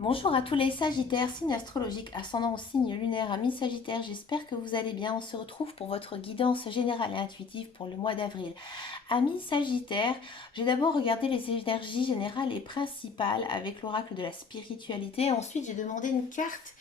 Bonjour à tous les Sagittaires, signe astrologique, ascendant au signe lunaire, amis Sagittaires, j'espère que vous allez bien. On se retrouve pour votre guidance générale et intuitive pour le mois d'avril. Amis Sagittaires, j'ai d'abord regardé les énergies générales et principales avec l'oracle de la spiritualité. Ensuite, j'ai demandé une carte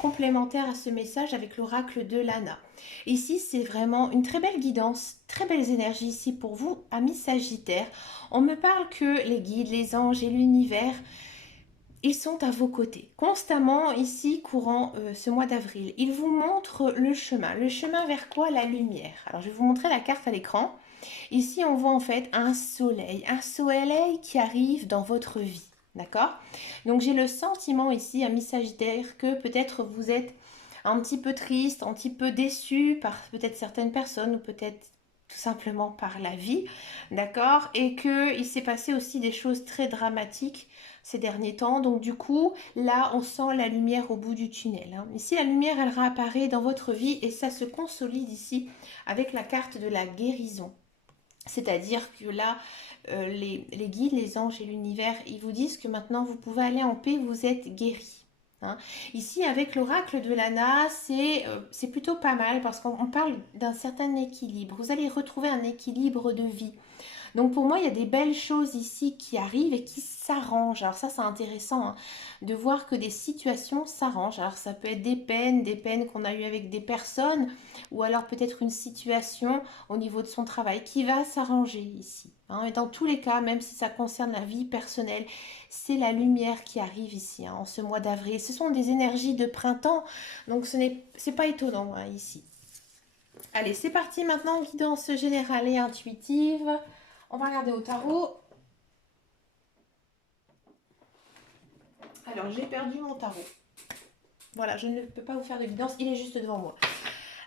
complémentaire à ce message avec l'oracle de l'Anna. Ici, c'est vraiment une très belle guidance, très belles énergies ici pour vous, amis Sagittaires. On me parle que les guides, les anges et l'univers ils sont à vos côtés, constamment ici, courant ce mois d'avril. Ils vous montrent le chemin. Le chemin vers quoi? La lumière. Alors, je vais vous montrer la carte à l'écran. Ici, on voit en fait un soleil qui arrive dans votre vie. D'accord? Donc, j'ai le sentiment ici, ami Sagittaire, que peut-être vous êtes un petit peu triste, un petit peu déçu par peut-être certaines personnes ou peut-être tout simplement par la vie, d'accord? Et qu'il s'est passé aussi des choses très dramatiques ces derniers temps. Donc du coup, là, on sent la lumière au bout du tunnel, hein. Ici, la lumière, elle réapparaît dans votre vie et ça se consolide ici avec la carte de la guérison. C'est-à-dire que là, les guides, les anges et l'univers, ils vous disent que maintenant, vous pouvez aller en paix, vous êtes guéri, hein. Ici, avec l'oracle de l'Anna, c'est plutôt pas mal parce qu'on parle d'un certain équilibre. Vous allez retrouver un équilibre de vie. Donc pour moi, il y a des belles choses ici qui arrivent et qui s'arrangent. Alors ça, c'est intéressant, hein, de voir que des situations s'arrangent. Alors ça peut être des peines qu'on a eues avec des personnes, ou alors peut-être une situation au niveau de son travail qui va s'arranger ici, hein. Et dans tous les cas, même si ça concerne la vie personnelle, c'est la lumière qui arrive ici, hein, en ce mois d'avril. Ce sont des énergies de printemps, donc c'est pas étonnant, hein, ici. Allez, c'est parti maintenant, guidance générale et intuitive. On va regarder au tarot. Alors, j'ai perdu mon tarot. Voilà, je ne peux pas vous faire de guidance, il est juste devant moi.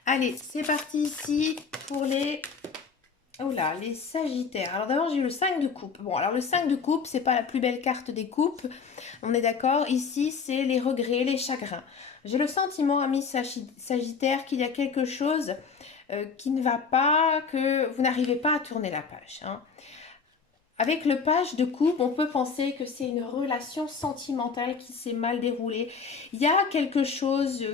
Allez, c'est parti ici pour les... Oh là, les Sagittaires. Alors d'abord, j'ai eu le 5 de coupe. Bon, alors le 5 de coupe, c'est pas la plus belle carte des coupes. On est d'accord. Ici, c'est les regrets, les chagrins. J'ai le sentiment, ami Sagittaire, qu'il y a quelque chose qui ne va pas, que vous n'arrivez pas à tourner la page, hein. Avec le page de coupe, on peut penser que c'est une relation sentimentale qui s'est mal déroulée. Il y a quelque chose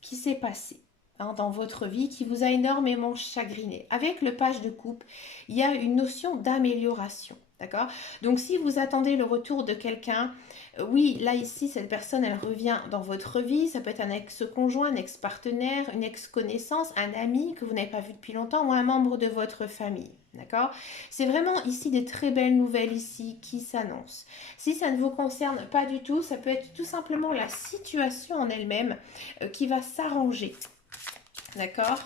qui s'est passé, hein, dans votre vie qui vous a énormément chagriné. Avec le page de coupe, il y a une notion d'amélioration. D'accord? Donc si vous attendez le retour de quelqu'un, oui, là ici, cette personne, elle revient dans votre vie. Ça peut être un ex-conjoint, un ex-partenaire, une ex-connaissance, un ami que vous n'avez pas vu depuis longtemps ou un membre de votre famille. D'accord? C'est vraiment ici des très belles nouvelles ici qui s'annoncent. Si ça ne vous concerne pas du tout, ça peut être tout simplement la situation en elle-même qui va s'arranger. D'accord?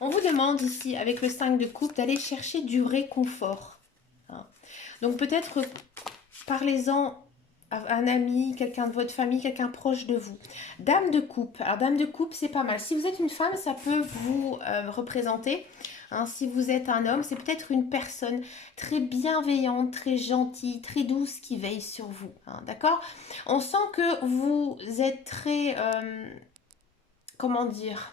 On vous demande ici, avec le 5 de coupe, d'aller chercher du réconfort, hein. Donc peut-être parlez-en à un ami, quelqu'un de votre famille, quelqu'un proche de vous. Dame de coupe. Alors dame de coupe, c'est pas mal. Si vous êtes une femme, ça peut vous représenter, hein. Si vous êtes un homme, c'est peut-être une personne très bienveillante, très gentille, très douce qui veille sur vous, hein. D'accord? On sent que vous êtes très... comment dire?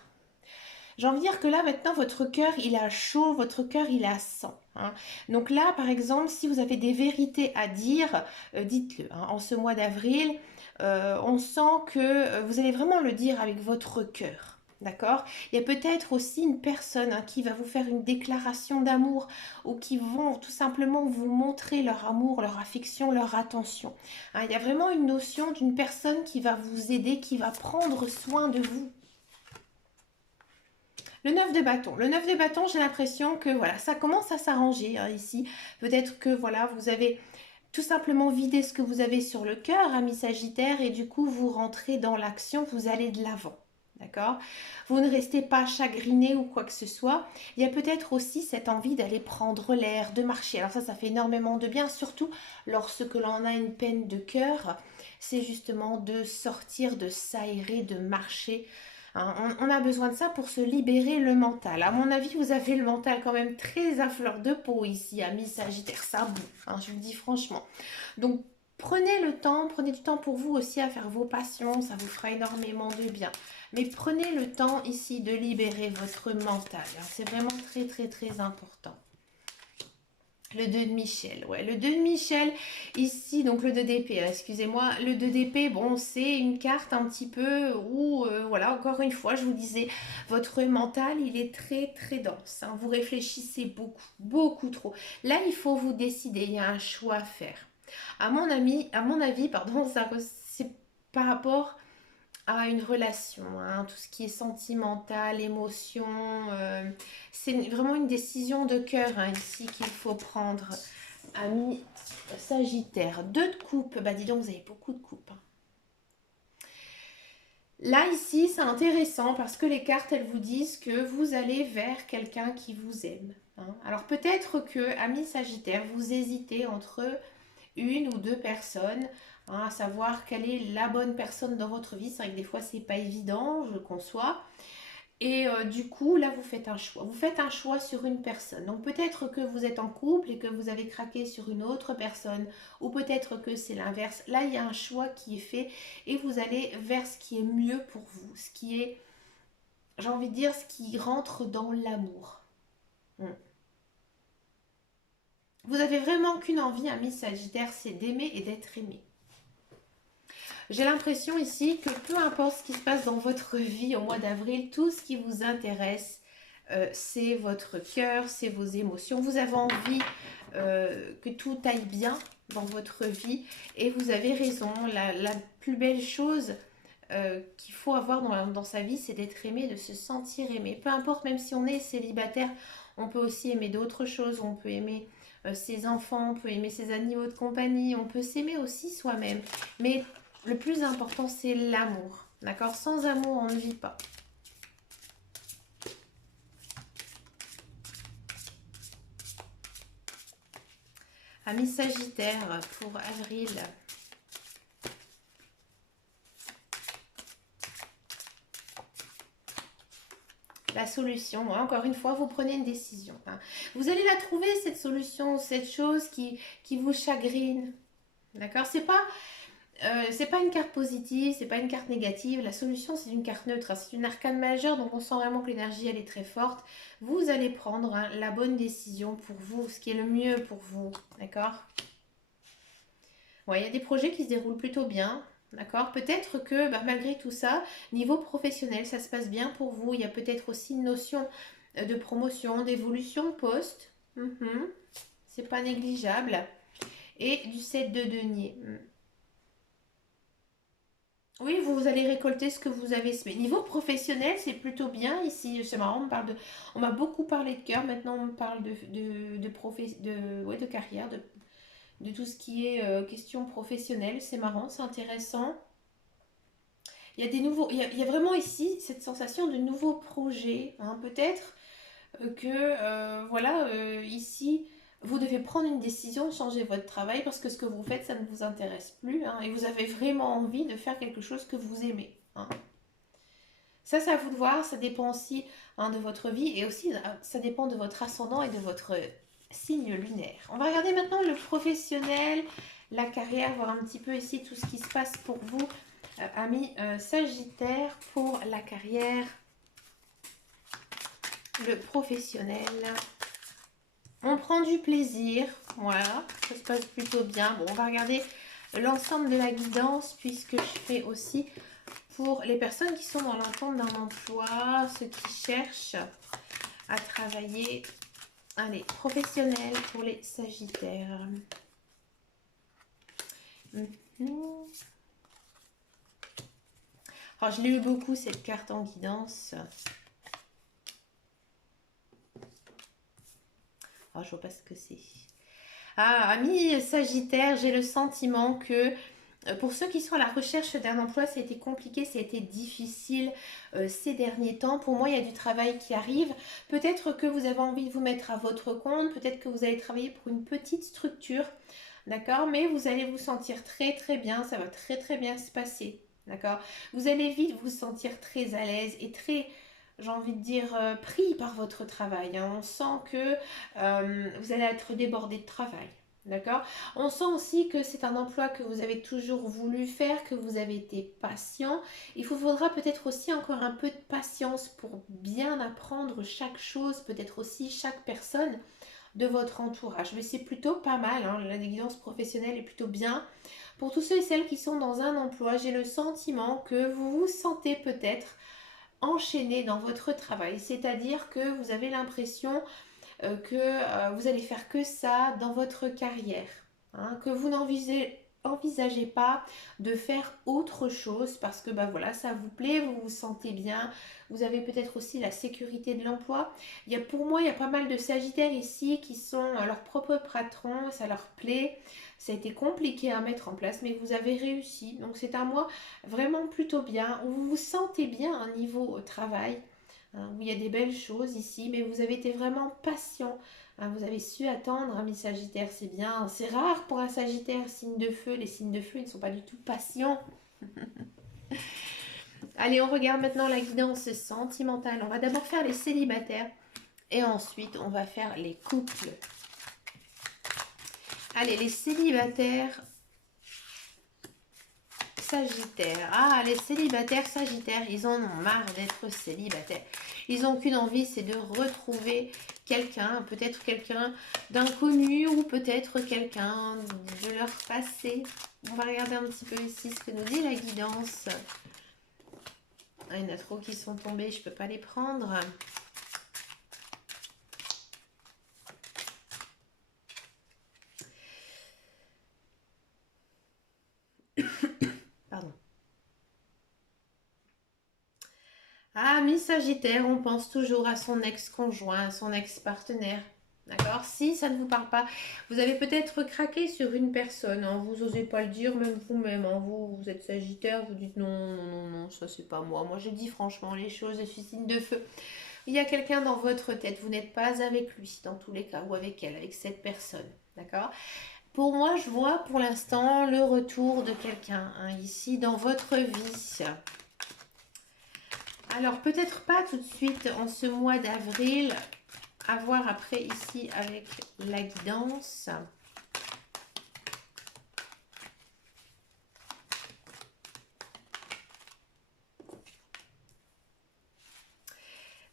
J'ai envie de dire que là, maintenant, votre cœur, il est à chaud, votre cœur, il est à 100, hein. Donc là, par exemple, si vous avez des vérités à dire, dites-le, hein. En ce mois d'avril, on sent que vous allez vraiment le dire avec votre cœur. D'accord? Il y a peut-être aussi une personne, hein, qui va vous faire une déclaration d'amour ou qui vont tout simplement vous montrer leur amour, leur affection, leur attention, hein. Il y a vraiment une notion d'une personne qui va vous aider, qui va prendre soin de vous. Le 9 de bâton. Le 9 de bâton, j'ai l'impression que voilà, ça commence à s'arranger, hein, ici. Peut-être que voilà, vous avez tout simplement vidé ce que vous avez sur le cœur, ami Sagittaire, et du coup, vous rentrez dans l'action, vous allez de l'avant. D'accord? Vous ne restez pas chagriné ou quoi que ce soit. Il y a peut-être aussi cette envie d'aller prendre l'air, de marcher. Alors ça fait énormément de bien, surtout lorsque l'on a une peine de cœur. C'est justement de sortir, de s'aérer, de marcher, hein. On a besoin de ça pour se libérer le mental. À mon avis, vous avez le mental quand même très à fleur de peau ici, amis Sagittaire, ça boue, hein, je vous le dis franchement. Donc, prenez le temps, prenez du temps pour vous aussi à faire vos passions, ça vous fera énormément de bien. Mais prenez le temps ici de libérer votre mental, hein. C'est vraiment très très très important. Le 2 de Michel, ouais, le 2 de Michel, ici, donc le 2 d'épée, hein, excusez-moi, le 2 d'épée, bon, c'est une carte un petit peu où, voilà, encore une fois, je vous disais, votre mental, il est très, très dense, hein, vous réfléchissez beaucoup, beaucoup trop. Là, il faut vous décider, il y a un choix à faire. À mon avis, pardon, c'est par rapport à une relation, hein, tout ce qui est sentimental, émotion, c'est vraiment une décision de cœur hein, ici qu'il faut prendre. Ami Sagittaire, 2 de coupe, bah dis donc vous avez beaucoup de coupes. Hein. Là ici c'est intéressant parce que les cartes elles vous disent que vous allez vers quelqu'un qui vous aime. Hein. Alors peut-être que, ami Sagittaire, vous hésitez entre une ou deux personnes, hein, à savoir quelle est la bonne personne dans votre vie. C'est vrai que des fois, c'est pas évident, je le conçois. Et du coup, là, vous faites un choix. Vous faites un choix sur une personne. Donc peut-être que vous êtes en couple et que vous avez craqué sur une autre personne, ou peut-être que c'est l'inverse. Là, il y a un choix qui est fait et vous allez vers ce qui est mieux pour vous, ce qui est, j'ai envie de dire, ce qui rentre dans l'amour. Hmm. Vous avez vraiment qu'une envie, ami Sagittaire, c'est d'aimer et d'être aimé. J'ai l'impression ici que peu importe ce qui se passe dans votre vie au mois d'avril, tout ce qui vous intéresse, c'est votre cœur, c'est vos émotions. Vous avez envie que tout aille bien dans votre vie et vous avez raison. La plus belle chose qu'il faut avoir dans sa vie, c'est d'être aimé, de se sentir aimé. Peu importe, même si on est célibataire, on peut aussi aimer d'autres choses. On peut aimer ses enfants, on peut aimer ses animaux de compagnie, on peut s'aimer aussi soi-même. Mais le plus important, c'est l'amour. D'accord? Sans amour, on ne vit pas. Amis Sagittaire pour avril. La solution, hein, encore une fois, vous prenez une décision. Hein. Vous allez la trouver, cette solution, cette chose qui vous chagrine. D'accord? C'est pas une carte positive, c'est pas une carte négative. La solution, c'est une carte neutre. Hein. C'est une arcane majeure, donc on sent vraiment que l'énergie, elle est très forte. Vous allez prendre hein, la bonne décision pour vous, ce qui est le mieux pour vous. D'accord? Ouais, il y a des projets qui se déroulent plutôt bien. D'accord? Peut-être que bah, malgré tout ça, niveau professionnel, ça se passe bien pour vous. Il y a peut-être aussi une notion de promotion, d'évolution de poste. Mhm. C'est pas négligeable. Et du 7 de denier. Oui, vous allez récolter ce que vous avez semé. Niveau professionnel, c'est plutôt bien ici. C'est marrant, on m'a beaucoup parlé de cœur. Maintenant, on me parle ouais, de carrière, de tout ce qui est question professionnelle. C'est marrant, c'est intéressant. Il y a des nouveaux, il y a vraiment ici cette sensation de nouveaux projets. Hein. Peut-être que, voilà, ici, vous devez prendre une décision, changer votre travail parce que ce que vous faites, ça ne vous intéresse plus. Hein, et vous avez vraiment envie de faire quelque chose que vous aimez. Hein. Ça, c'est à vous de voir. Ça dépend aussi hein, de votre vie et aussi, ça dépend de votre ascendant et de votre signe lunaire. On va regarder maintenant le professionnel, la carrière, voir un petit peu ici tout ce qui se passe pour vous, amis Sagittaire, pour la carrière, le professionnel. On prend du plaisir, voilà, ça se passe plutôt bien. Bon, on va regarder l'ensemble de la guidance puisque je fais aussi pour les personnes qui sont dans l'attente d'un emploi, ceux qui cherchent à travailler. Allez, professionnel pour les Sagittaires. Alors, je l'ai eu beaucoup cette carte en guidance. Oh, je vois pas ce que c'est. Ah, ami Sagittaire, j'ai le sentiment que pour ceux qui sont à la recherche d'un emploi, ça a été compliqué, ça a été difficile ces derniers temps. Pour moi, il y a du travail qui arrive. Peut-être que vous avez envie de vous mettre à votre compte, peut-être que vous allez travailler pour une petite structure, d'accord? Mais vous allez vous sentir très très bien, ça va très très bien se passer, d'accord? Vous allez vite vous sentir très à l'aise et très, j'ai envie de dire, pris par votre travail. Hein. On sent que vous allez être débordé de travail. D'accord? On sent aussi que c'est un emploi que vous avez toujours voulu faire, que vous avez été patient. Il vous faudra peut-être aussi encore un peu de patience pour bien apprendre chaque chose, peut-être aussi chaque personne. de votre entourage. Mais c'est plutôt pas mal, hein. La guidance professionnelle est plutôt bien. Pour tous ceux et celles qui sont dans un emploi, j'ai le sentiment que vous vous sentez peut-être enchaîné dans votre travail. C'est-à-dire que vous avez l'impression que vous allez faire que ça dans votre carrière, hein, que vous n'envisagez pas de faire autre chose parce que bah voilà, ça vous plaît, vous vous sentez bien, vous avez peut-être aussi la sécurité de l'emploi. Pour moi, il y a pas mal de Sagittaires ici qui sont leurs propres patrons, ça leur plaît. Ça a été compliqué à mettre en place, mais vous avez réussi. Donc c'est un mois vraiment plutôt bien, où vous vous sentez bien au niveau travail, hein, où il y a des belles choses ici, mais vous avez été vraiment patient, hein, vous avez su attendre, hein, mes Sagittaires, c'est bien. C'est rare pour un Sagittaire, signe de feu. Les signes de feu, ils ne sont pas du tout patients. Allez, on regarde maintenant la guidance sentimentale. On va d'abord faire les célibataires et ensuite on va faire les couples. Allez, les célibataires Sagittaire. Ah, les célibataires Sagittaires, ils en ont marre d'être célibataires. Ils n'ont qu'une envie, c'est de retrouver quelqu'un, peut-être quelqu'un d'inconnu ou peut-être quelqu'un de leur passé. On va regarder un petit peu ici ce que nous dit la guidance. Ah, il y en a trop qui sont tombés, je ne peux pas les prendre. Pardon. Ah, mi-Sagittaire, on pense toujours à son ex-conjoint, à son ex-partenaire. D'accord? Si ça ne vous parle pas, vous avez peut-être craqué sur une personne, hein, vous n'osez pas le dire, même vous-même, hein, vous êtes Sagittaire, vous dites non, non, non, non, ça c'est pas moi. Moi je dis franchement les choses, je suis signe de feu. Il y a quelqu'un dans votre tête, vous n'êtes pas avec lui dans tous les cas, ou avec elle, avec cette personne. D'accord? Pour moi, je vois pour l'instant le retour de quelqu'un, hein, ici dans votre vie. Alors, peut-être pas tout de suite en ce mois d'avril, à voir après ici avec la guidance.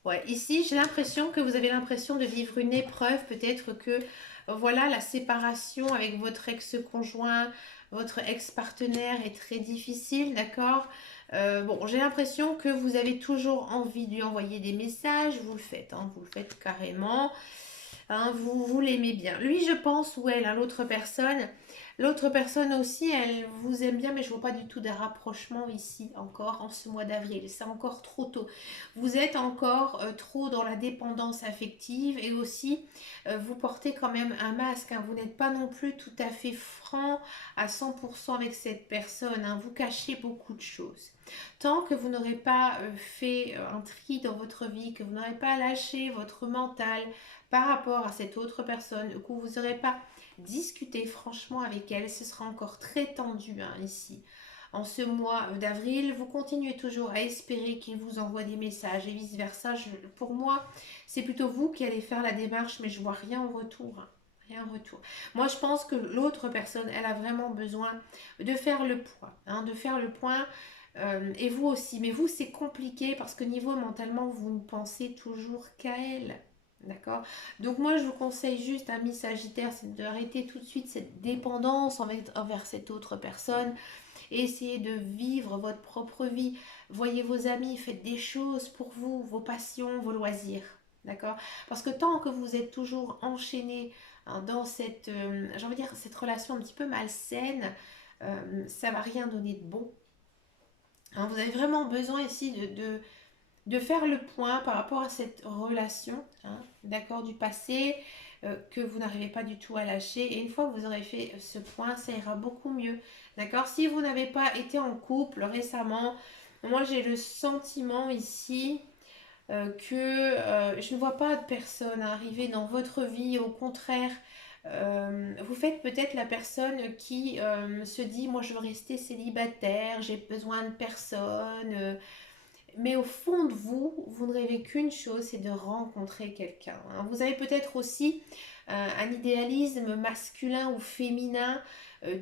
Ouais, ici, j'ai l'impression que vous avez l'impression de vivre une épreuve, peut-être que, voilà, la séparation avec votre ex-conjoint, votre ex-partenaire est très difficile, d'accord? Bon, j'ai l'impression que vous avez toujours envie de lui envoyer des messages, vous le faites, hein, vous le faites carrément. Hein, vous l'aimez bien. Lui, je pense, ou elle, hein, l'autre personne aussi, elle vous aime bien, mais je vois pas du tout de rapprochement ici, encore en ce mois d'avril. C'est encore trop tôt. Vous êtes encore trop dans la dépendance affective et aussi vous portez quand même un masque, hein. Vous n'êtes pas non plus tout à fait franc à 100% avec cette personne, hein. Vous cachez beaucoup de choses. Tant que vous n'aurez pas fait un tri dans votre vie, que vous n'aurez pas lâché votre mental, par rapport à cette autre personne, que vous n'aurez pas discuté franchement avec elle, ce sera encore très tendu, hein, ici. En ce mois d'avril, vous continuez toujours à espérer qu'il vous envoie des messages et vice-versa. Pour moi, c'est plutôt vous qui allez faire la démarche, mais je vois rien en retour, hein. Rien en retour. Moi, je pense que l'autre personne, elle a vraiment besoin de faire le point, hein, de faire le point. Et vous aussi. Mais vous, c'est compliqué parce que niveau mentalement, vous ne pensez toujours qu'à elle. D'accord? Donc moi, je vous conseille juste, ami Sagittaire, c'est d'arrêter tout de suite cette dépendance envers cette autre personne et essayer de vivre votre propre vie. Voyez vos amis, faites des choses pour vous, vos passions, vos loisirs. D'accord? Parce que tant que vous êtes toujours enchaîné, hein, dans cette, j'ai envie de dire, cette relation un petit peu malsaine, ça va rien donner de bon. Hein, vous avez vraiment besoin ici de faire le point par rapport à cette relation, hein, d'accord, du passé, que vous n'arrivez pas du tout à lâcher. Et une fois que vous aurez fait ce point, ça ira beaucoup mieux. D'accord? Si vous n'avez pas été en couple récemment, moi j'ai le sentiment ici que je ne vois pas de personne arriver dans votre vie. Au contraire, vous faites peut-être la personne qui se dit, moi je veux rester célibataire, j'ai besoin de personne. Mais au fond de vous, vous ne rêvez qu'une chose, c'est de rencontrer quelqu'un, hein. Vous avez peut-être aussi un idéalisme masculin ou féminin,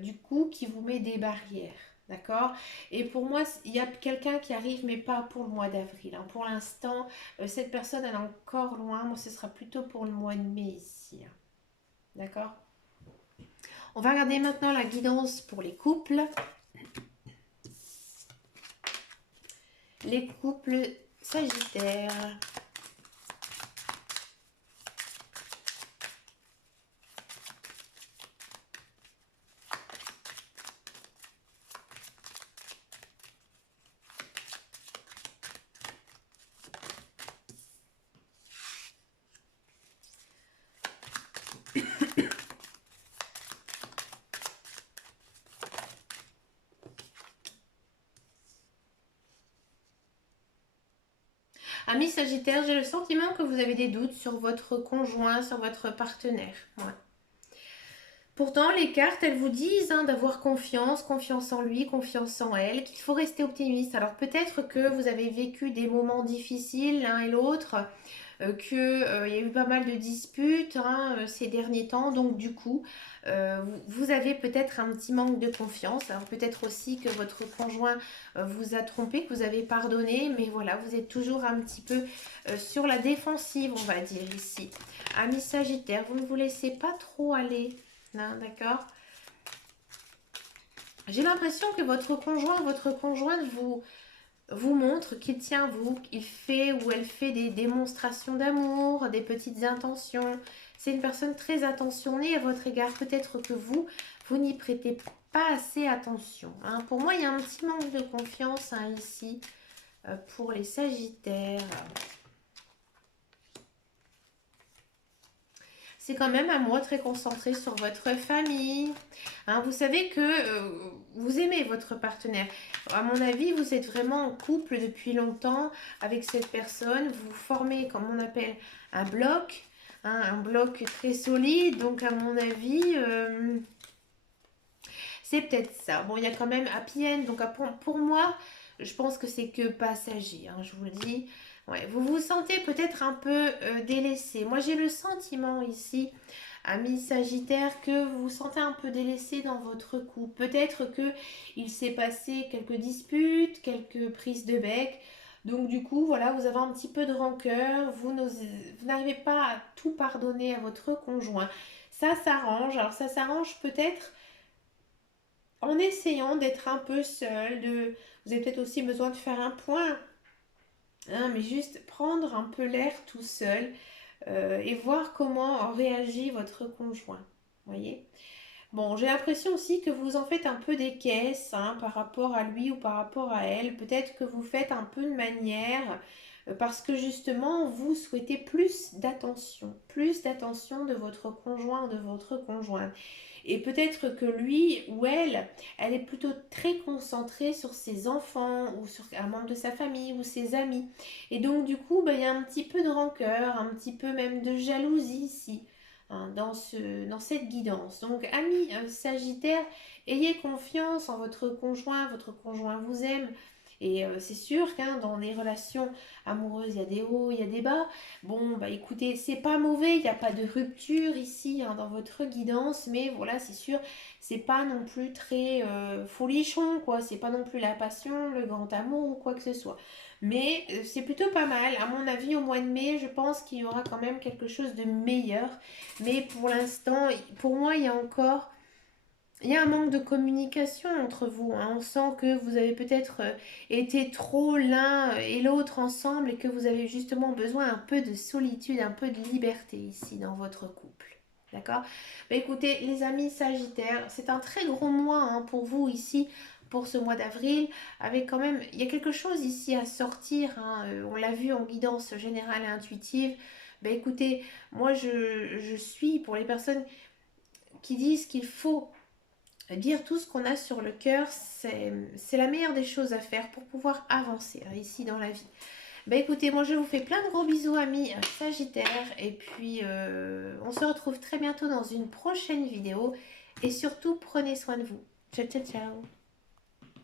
du coup, qui vous met des barrières. D'accord? Et pour moi, il y a quelqu'un qui arrive, mais pas pour le mois d'avril, hein. Pour l'instant, cette personne, elle est encore loin. Moi, ce sera plutôt pour le mois de mai ici, hein. D'accord? On va regarder maintenant la guidance pour les couples. Les couples Sagittaires. Amis Sagittaires, j'ai le sentiment que vous avez des doutes sur votre conjoint, sur votre partenaire. Ouais. Pourtant, les cartes, elles vous disent d'avoir confiance, confiance en lui, confiance en elle, qu'il faut rester optimiste. Alors peut-être que vous avez vécu des moments difficiles l'un et l'autre, qu'il y a eu pas mal de disputes ces derniers temps. Donc du coup, vous avez peut-être un petit manque de confiance. Alors peut-être aussi que votre conjoint vous a trompé, que vous avez pardonné. Mais voilà, vous êtes toujours un petit peu sur la défensive, on va dire ici. Amis Sagittaire, vous ne vous laissez pas trop aller. D'accord. J'ai l'impression que votre conjoint, votre conjointe vous montre qu'il tient à vous, qu'il fait ou elle fait des démonstrations d'amour, des petites intentions. C'est une personne très attentionnée à votre égard. Peut-être que vous n'y prêtez pas assez attention. Pour moi, il y a un petit manque de confiance ici pour les Sagittaires. C'est quand même un mois très concentré sur votre famille. Vous savez que vous aimez votre partenaire. À mon avis, vous êtes vraiment en couple depuis longtemps avec cette personne. Vous formez, comme on appelle, un bloc. Un bloc très solide. Donc, à mon avis, c'est peut-être ça. Bon, il y a quand même Happy End. Donc, pour moi, je pense que c'est que passager. Je vous le dis. Ouais, vous vous sentez peut-être un peu délaissé. Moi, j'ai le sentiment ici, amis Sagittaire, que vous vous sentez un peu délaissé dans votre couple. Peut-être que il s'est passé quelques disputes, quelques prises de bec. Donc du coup, voilà, vous avez un petit peu de rancœur. Vous n'arrivez pas à tout pardonner à votre conjoint. Ça s'arrange. Alors ça s'arrange peut-être en essayant d'être un peu seul. Vous avez peut-être aussi besoin de faire un point. Mais juste prendre un peu l'air tout seul et voir comment réagit votre conjoint. Voyez. Bon, j'ai l'impression aussi que vous en faites un peu des caisses par rapport à lui ou par rapport à elle. Peut-être que vous faites un peu de manière parce que justement vous souhaitez plus d'attention de votre conjoint ou de votre conjointe. Et peut-être que lui ou elle est plutôt très concentrée sur ses enfants ou sur un membre de sa famille ou ses amis. Et donc du coup, il y a un petit peu de rancœur, un petit peu même de jalousie ici. Dans cette guidance. Donc, amis Sagittaire, ayez confiance en votre conjoint vous aime. Et c'est sûr que dans les relations amoureuses, il y a des hauts, il y a des bas. Bon, bah écoutez, c'est pas mauvais, il n'y a pas de rupture ici dans votre guidance, mais voilà, c'est sûr, c'est pas non plus très folichon, quoi. C'est pas non plus la passion, le grand amour ou quoi que ce soit. Mais c'est plutôt pas mal. À mon avis, au mois de mai, je pense qu'il y aura quand même quelque chose de meilleur. Mais pour l'instant, pour moi, il y a un manque de communication entre vous. On sent que vous avez peut-être été trop l'un et l'autre ensemble et que vous avez justement besoin un peu de solitude, un peu de liberté ici dans votre couple. D'accord. Écoutez, les amis Sagittaires, c'est un très gros mois pour vous ici, pour ce mois d'avril, avec quand même, il y a quelque chose ici à sortir. On l'a vu en guidance générale et intuitive. Écoutez, moi je suis pour les personnes qui disent qu'il faut dire tout ce qu'on a sur le cœur, c'est la meilleure des choses à faire pour pouvoir avancer ici dans la vie. Écoutez, moi je vous fais plein de gros bisous amis Sagittaires et puis on se retrouve très bientôt dans une prochaine vidéo et surtout prenez soin de vous. Ciao ciao ciao.